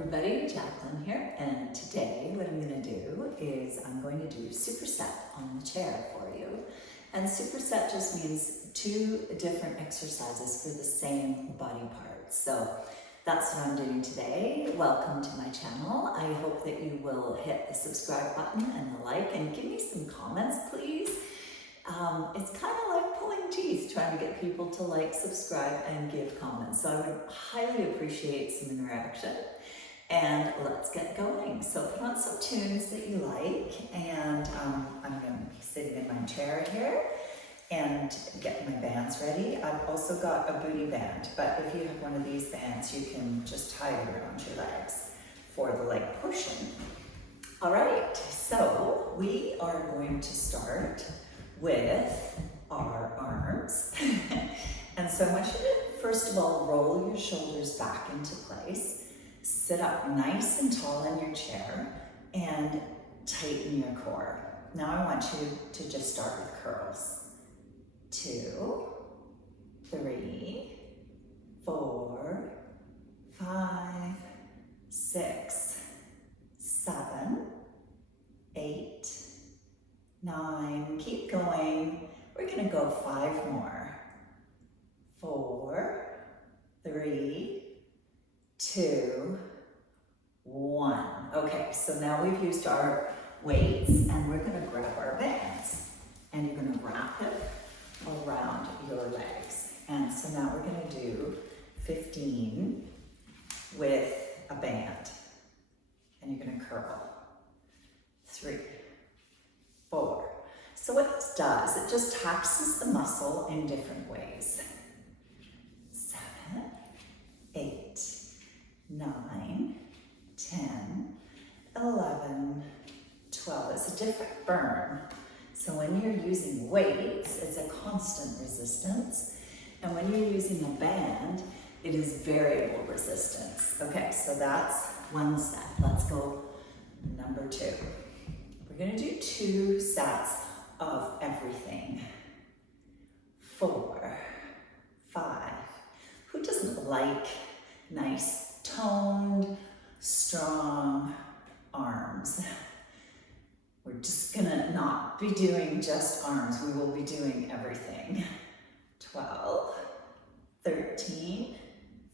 everybody, Jacqueline here, and today what I'm going to do is I'm going to do superset on the chair for you. And superset just means 2 different exercises for the same body part. So that's what I'm doing today. Welcome to my channel. I hope that you will hit the subscribe button and the like and give me some comments, please. It's kind of like pulling teeth, trying to get people to like, subscribe, and give comments. So I would highly appreciate some interaction. And let's get going. So put on some tunes that you like, and I'm going to be sitting in my chair here and get my bands ready. I've also got a booty band, but if you have one of these bands, you can just tie it around your legs for the leg portion. All right, so we are going to start with our arms. And so I want you to, first of all, roll your shoulders back into place. Sit up nice and tall in your chair and tighten your core. Now I want you to just start with curls. 2, 3, 4, 5, 6, 7, 8, 9. Keep going. We're going to go 5 more. 4, 3, 2, 1. Okay, so now we've used our weights and we're going to grab our bands and you're going to wrap it around your legs. And so now we're going to do 15 with a band and you're going to curl. 3, 4. So what this does, it just taxes the muscle in different ways. 7, 8, 9, 10, 11, 12. It's a different burn. So when you're using weights, it's a constant resistance. And when you're using a band, it is variable resistance. Okay, so that's one set. Let's go number 2. We're gonna do 2 sets of everything. 4, 5. Who doesn't like nice, toned, strong arms? We're just gonna not be doing just arms. We will be doing everything. 12, 13,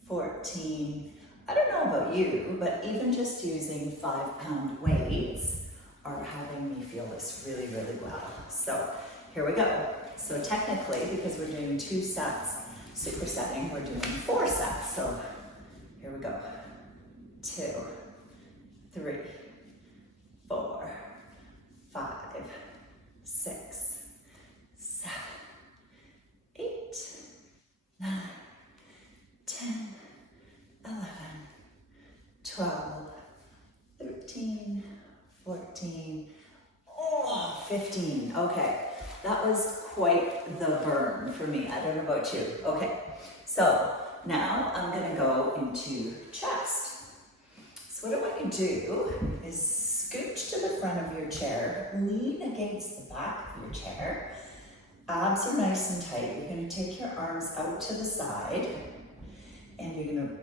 14. I don't know about you, but even just using 5-pound weights are having me feel this really, really well. So here we go. So technically, because we're doing 2 sets, supersetting, we're doing 4 sets. So here we go. 2, 3, 4, 5, 6, 7, 8, 9, 10, 11, 12, 13, 14, 15. Okay, that was quite the burn for me. I don't know about you. Okay, so now I'm gonna go into chest. So what I want you to do is scooch to the front of your chair, lean against the back of your chair. Abs are nice and tight. You're gonna take your arms out to the side and you're gonna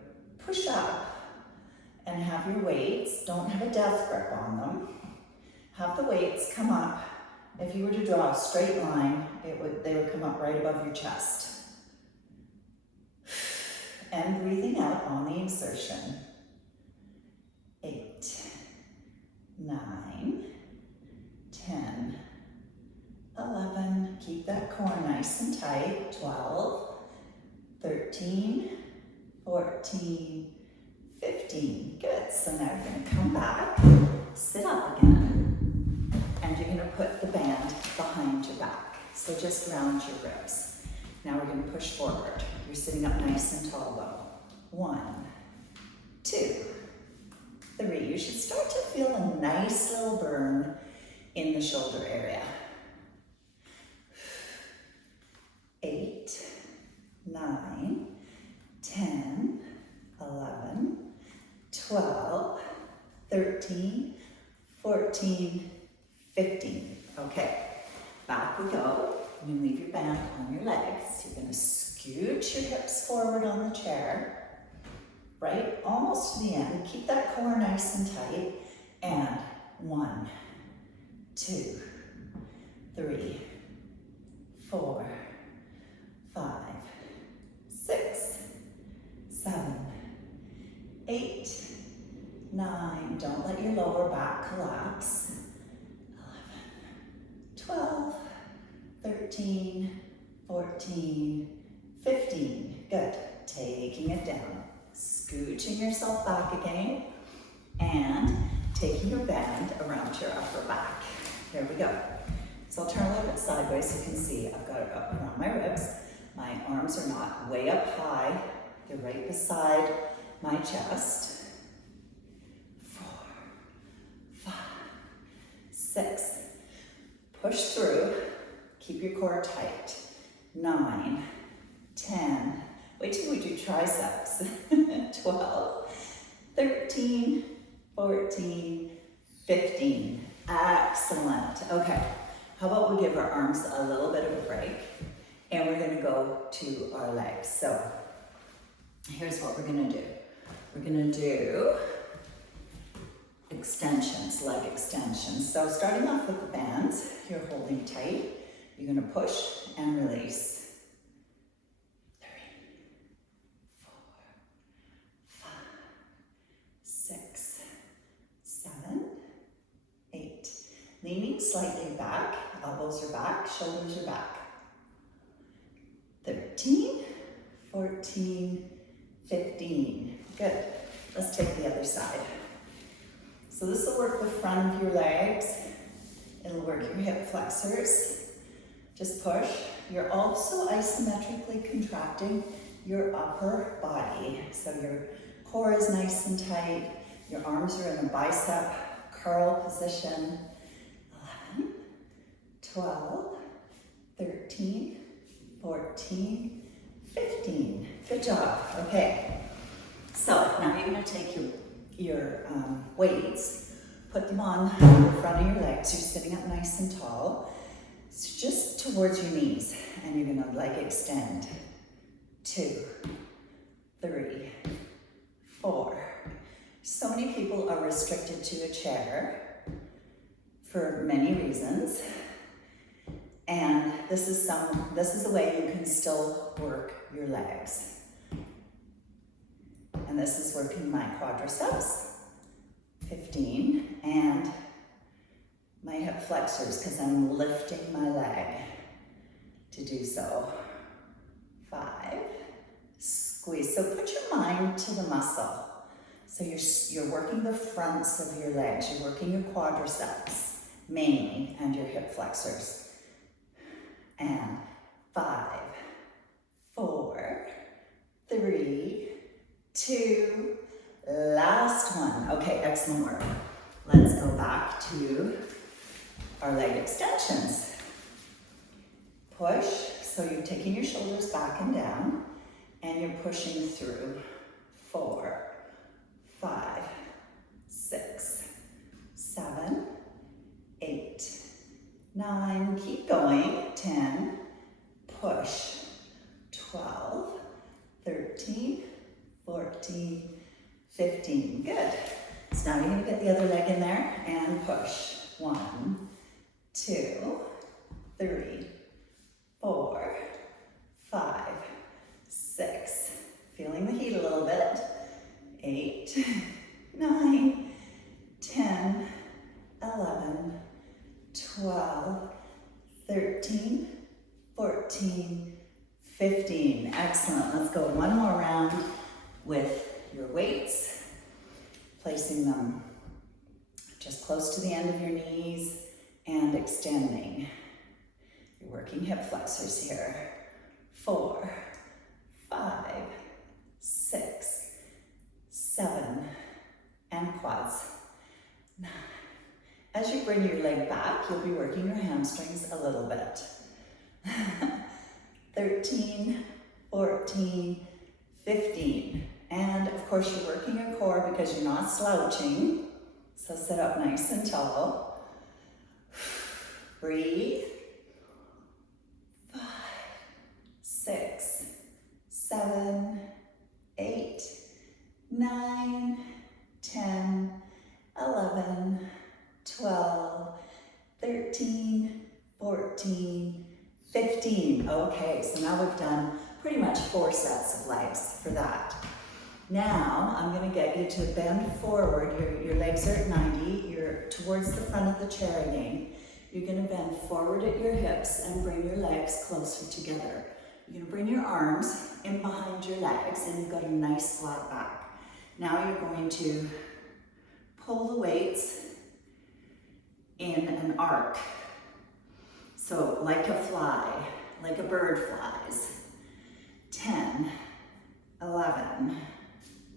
push up and have your weights. Don't have a death grip on them. Have the weights come up. If you were to draw a straight line, they would come up right above your chest. And breathing out on the exertion. 8, 9, 10, 11. Keep that core nice and tight. 12, 13, 14, 15. Good. So now you're going to come back, sit up again, and you're going to put the band behind your back. So just round your ribs. Now we're going to push forward. You're sitting up nice and tall though. 1, 2, 3. You should start to feel a nice little burn in the shoulder area. 8, 9, 10, 11, 12, 13, 14, 15. Okay, back we go. You leave your band on your legs. You're going to scooch your hips forward on the chair. right? Almost to the end. Keep that core nice and tight. And 1, 2, 3, 4, 5, 6, 7, 8, 9. Don't let your lower back collapse. 11, 12, 13, 14, 15. Good. Taking it down. Scooching yourself back again. And taking your band around your upper back. Here we go. So I'll turn a little bit sideways so you can see I've got it up around my ribs. My arms are not way up high. They're right beside my chest. 4, 5, 6. Push through. Keep your core tight. 9, 10. Wait till we do triceps. 12, 13, 14, 15. Excellent. Okay. How about we give our arms a little bit of a break and we're going to go to our legs. So here's what we're going to do. We're going to do extensions, leg extensions. So starting off with the bands, you're holding tight. You're going to push and release. 3, 4, 5, 6, 7, 8. Leaning slightly back, elbows are back, shoulders are back. 13, 14, 15. Good. Let's take the other side. So this will work the front of your legs. It'll work your hip flexors. Just push. You're also isometrically contracting your upper body. So your core is nice and tight. Your arms are in a bicep curl position. 11, 12, 13, 14, 15. Good job. Okay. So now you're going to take your weights, put them on the front of your legs. You're sitting up nice and tall. So just towards your knees. And you're going to leg extend. 2, 3, 4. So many people are restricted to a chair for many reasons. And this is a way you can still work your legs. And this is working my quadriceps, 15, and my hip flexors because I'm lifting my leg to do so. 5, squeeze. So put your mind to the muscle. So you're working the fronts of your legs. You're working your quadriceps mainly and your hip flexors. And 5, 4, 3, 2, last one. Okay, excellent work. Let's go back to our leg extensions. Push, so you're taking your shoulders back and down, and you're pushing through. 4, 5, 6, 7, 8, 9, keep going. 10, push. 12, 13, 14, 15. Good. So now you're going to get the other leg in there and push. 1, 2, 3, 4, 5, 6. Feeling the heat a little bit. 8, 9, 10, 11, 12, 13, 14, 15. Excellent. Let's go one more round with your weights, placing them just close to the end of your knees and extending. You're working hip flexors here. 4, 5, 6, 7, and quads. 9. As you bring your leg back, you'll be working your hamstrings a little bit. 13, 14, 15. And of course you're working your core because you're not slouching. So sit up nice and tall. Breathe. 5, 6, 7, 8, 9, 9, 10, 11, 12, 13, 14, 15. Okay, so now we've done pretty much 4 sets of legs for that. Now I'm going to get you to bend forward. Your legs are at 90. You're towards the front of the chair again. You're going to bend forward at your hips and bring your legs closer together. You're going to bring your arms in behind your legs and you've got a nice flat back. Now you're going to pull the weights in an arc. So like a fly, like a bird flies. 10, 11,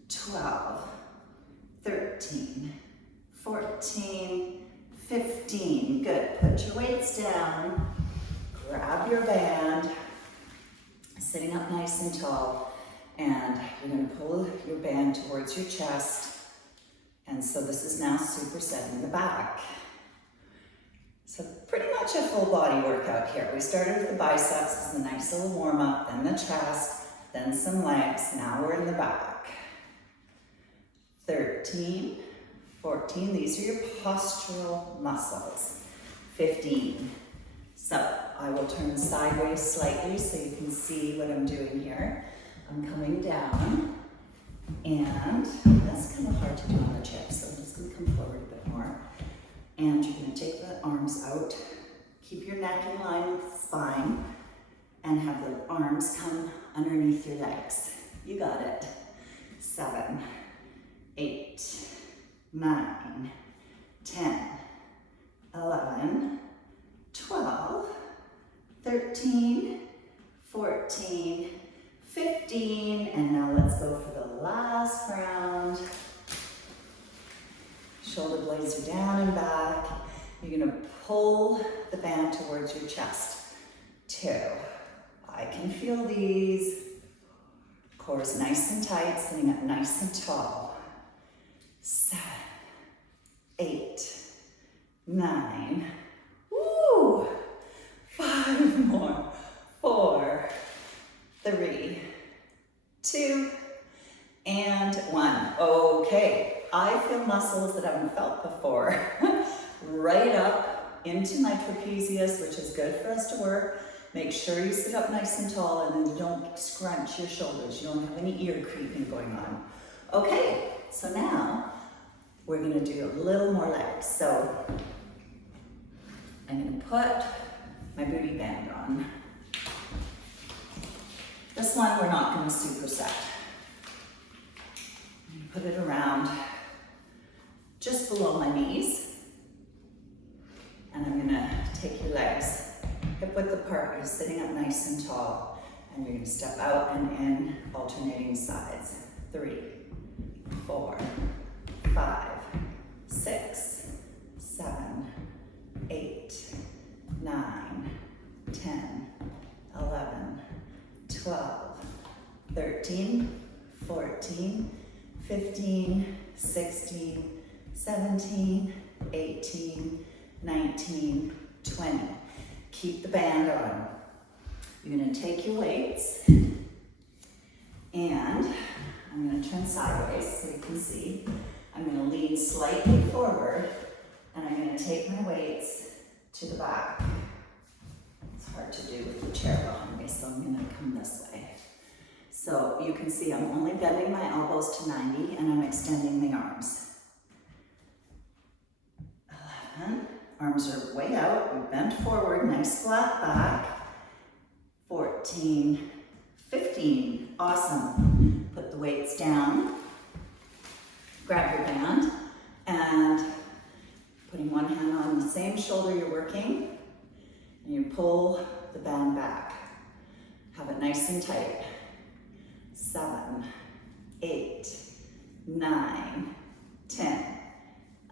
12, 13, 14, 15. Good. Put your weights down. Grab your band. Sitting up nice and tall. And you're going to pull your band towards your chest. And so this is now supersetting the back. So pretty much a full body workout here. We started with the biceps, as a nice little warm up, then the chest, then some legs. Now we're in the back. 13, 14, these are your postural muscles. 15. So I will turn sideways slightly so you can see what I'm doing here. I'm coming down, and that's kind of hard to do on the chair, so I'm just going to come forward a bit more. And you're going to take the arms out, keep your neck in line with the spine, and have the arms come underneath your legs. You got it. 7, 8, 9, 10, 11, 12, 13, 14, 15, and now let's go for the last round. Shoulder blades are down and back. You're gonna pull the band towards your chest. 2, I can feel these. Core is nice and tight, sitting up nice and tall. 7, 8, 9, woo! 5 more. 4, 3, 2, and 1. Okay. I feel muscles that I haven't felt before. Right up into my trapezius, which is good for us to work. Make sure you sit up nice and tall and then you don't scrunch your shoulders. You don't have any ear creeping going on. Okay, so now we're gonna do a little more legs. So I'm gonna put my booty band on. This one we're not gonna superset. Put it around just below my knees. And I'm gonna take your legs hip width apart. You're sitting up nice and tall. And you're gonna step out and in, alternating sides. 3, 4, 5, 6, 7, 8, 9, 10, 11, 12, 13, 14, 15, 16, 17, 18, 19, 20. Keep the band on. You're gonna take your weights and I'm gonna turn sideways so you can see. I'm gonna lean slightly forward and I'm gonna take my weights to the back. It's hard to do with the chair behind me, so I'm gonna come this way. So you can see I'm only bending my elbows to 90 and I'm extending the arms. 11, arms are way out, we bend forward, nice flat back. 14, 15, awesome. Put the weights down, grab your band, and putting one hand on the same shoulder you're working, and you pull the band back. Have it nice and tight. 7, 8, 9, 10,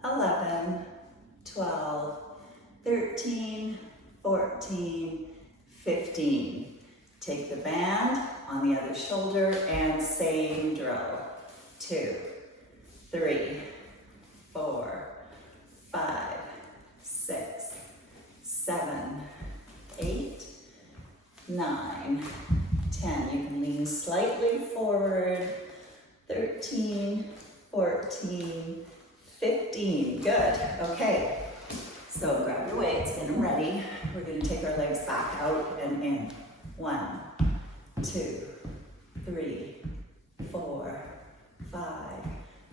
11, 12, 13, 14, 15. Take the band on the other shoulder and same drill. 2, 3, 4, 5, 6, 7, 8, 9, 10. You can lean slightly forward. 13, 13, 14, 15. Good. Okay. So grab your weights, get them ready. We're going to take our legs back out and in. 1, 2, 3, 4, 5,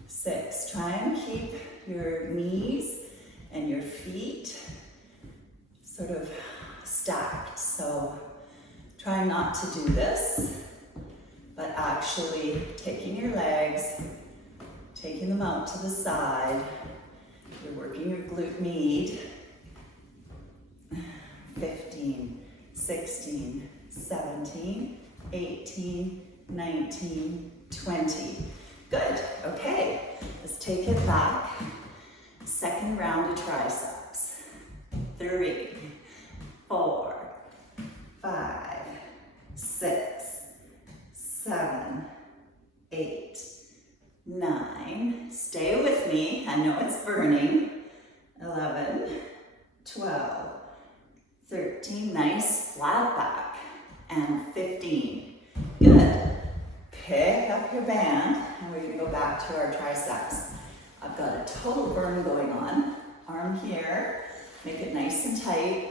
6. Try and keep your knees and your feet sort of stacked. So try not to do this, but actually taking your legs, taking them out to the side. You're working your glute med. 15, 16, 17, 18, 19, 20. Good, okay. Let's take it back. Second round of triceps. 3, 4, 5, 6, 7, 8, 9. Stay with me. I know it's burning. 11, 12, 13. Nice flat back. And 15. Good. Pick up your band and we're going to go back to our triceps. I've got a total burn going on. Arm here. Make it nice and tight.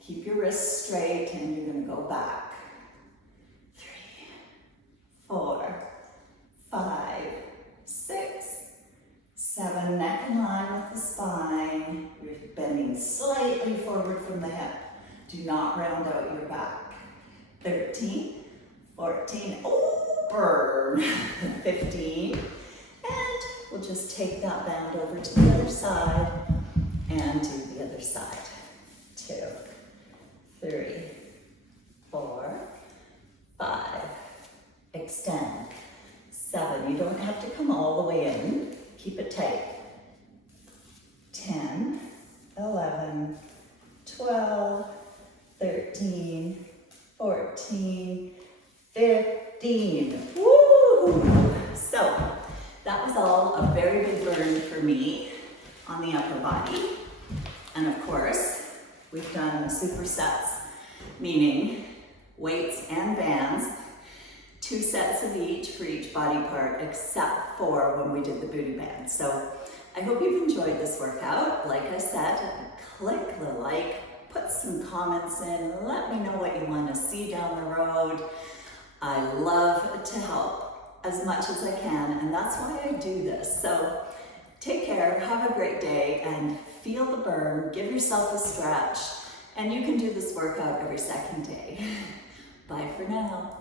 Keep your wrists straight and you're going to go back. 3, 4, 5, 6, 7. Neck in line with the spine. You're bending slightly forward from the hip. Do not round out your back. 13, 14. Oh, burn. 15. And we'll just take that band over to the other side and do the other side. 2, 3, 4, 5. Extend. 7. You don't have to come all the way in. Keep it tight. 10, 11, 12, 13, 14, 15. Woo! So that was all a very big burn for me on the upper body. And of course, we've done supersets, meaning weights and bands, 2 sets of each for each body part, except for when we did the booty band. So I hope you've enjoyed this workout. Like I said, click the like, put some comments in, let me know what you want to see down the road. I love to help as much as I can, and that's why I do this. So take care, have a great day, and feel the burn, give yourself a stretch, and you can do this workout every second day. Bye for now.